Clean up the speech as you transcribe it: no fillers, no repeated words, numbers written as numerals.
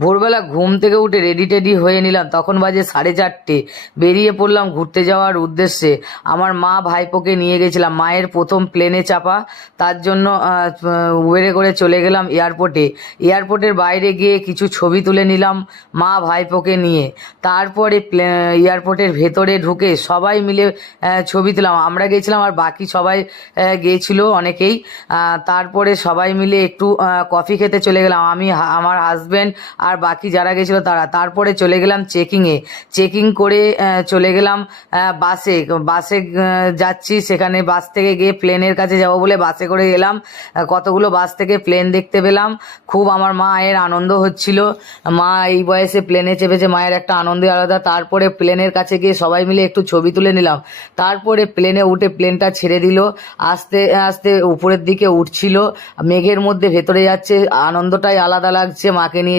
ভোরবেলা ঘুম থেকে উঠে রেডি টেডি হয়ে নিলাম, তখন বাজে 4:30। বেরিয়ে পড়লাম ঘুরতে যাওয়ার উদ্দেশ্যে। আমার মা ভাইপোকে নিয়ে গেছিলাম, মায়ের প্রথম প্লেনে চাপা, তার জন্য উবেরে করে চলে গেলাম এয়ারপোর্টে। এয়ারপোর্টের বাইরে গিয়ে কিছু ছবি তুলে নিলাম মা ভাইপোকে নিয়ে। তারপরে এয়ারপোর্টের ভেতরে ঢুকে সবাই মিলে ছবি তুলাম। আমরা গেছিলাম আর বাকি সবাই গিয়েছিল অনেকেই। তারপরে সবাই মিলে একটু কফি খেতে চলে গেলাম, আমি আমার হাজব্যান্ড আর বাকি যারা গেছিল তারা। তারপরে চলে গেলাম চেকিং করে চলে গেলাম বাসে বাসে যাচ্ছি। সেখানে বাস থেকে গিয়ে প্লেনের কাছে যাব বলে বাসে করে গেলাম। কতগুলো বাস থেকে প্লেন দেখতে পেলাম, খুব আমার মায়ের আনন্দ হচ্ছিল। মা এই বয়সে প্লেনে চেপেছে, মায়ের একটা আনন্দই আলাদা। তারপরে প্লেনের কাছে গিয়ে সবাই মিলে একটু ছবি তুলে নিলাম। তারপরে প্লেনে উঠে প্লেনটা ছেড়ে দিল, আস্তে আস্তে উপরের দিকে উঠছিল, মেঘের মধ্যে ভেতরে যাচ্ছে, আনন্দটাই আলাদা লাগছে মাকে নিয়ে।